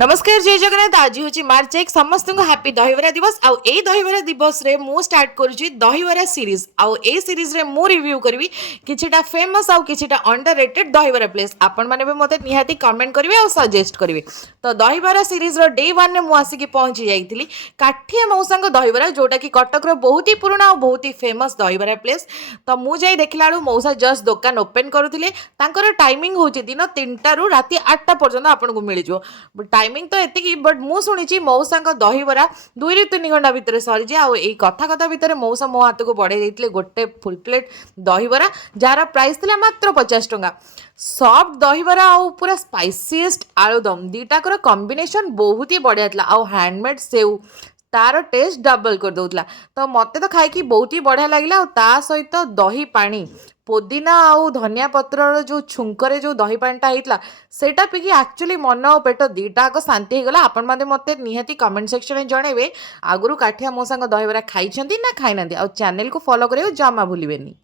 नमस्कार जय जगन्नाथ। आज हूँ मार्च 1 समस्त को हैप्पी दहीबरा दिवस। आउ ए दहीबरा दिवस रे मु स्टार्ट करुची दहीबरा सीरीज। आउ ए सीरीज रे मु रिव्यू करबी किछिटा फेमस आउ किछिटा अंडररेटेड दहीबरा प्लेस। आपण माने भी मते निहाती कमेंट करिवे आउ सजेस्ट करिवे। तो दहीबरा सीरीज रो डे 1 ने मु आसी के पहुंची जाईतिली काठिया मौसांग दहीबरा, जोटा कि कटक रो बहुत ही पुराना और बहुत ही फेमस दहीबरा प्लेस। तो मु जाई देखिलाळु मौसा जस्ट दुकान ओपन करुथिले। तांकर टाइमिंग होची दिन 3टा रु राति 8टा पर्यंत आपन को मिल जो टाइमिंग तो एति। बट मु शुणी मौसा दहीबरा 2 ରୁ 3 घंटा भितर सरी जाए। आ कथा भितर मौसा मो हाथ को बढ़े देते गोटे फुल प्लेट दहीबरा जार प्राइस थिला मात्र 50 टंका। सॉफ्ट दहीबरा आउ पूरा स्पाइसीएस्ट आलूदम दीटाकर कॉम्बिनेशन बहुत ही बढ़िया था। आउ हैंडमेड सेव तार टेस्ट डबल कर दउतला। तो मते तो खाई बहुत ही बढ़िया लगिला। आ ता सहित दही पानी पुदीना आउ धनिया पत्र जो छुंकरे जो दही पानीटा होता सेटा पिकी एक्चुअली मन और पेट दीटाक शांति हो गला। आपण माने मते निहाती कमेंट सेक्शन में जनइबे आगुरु काठिया मौसा दहीबरा खाई ना खाई ना। आ चैनल को फॉलो करियो जमा भूलिबेनी।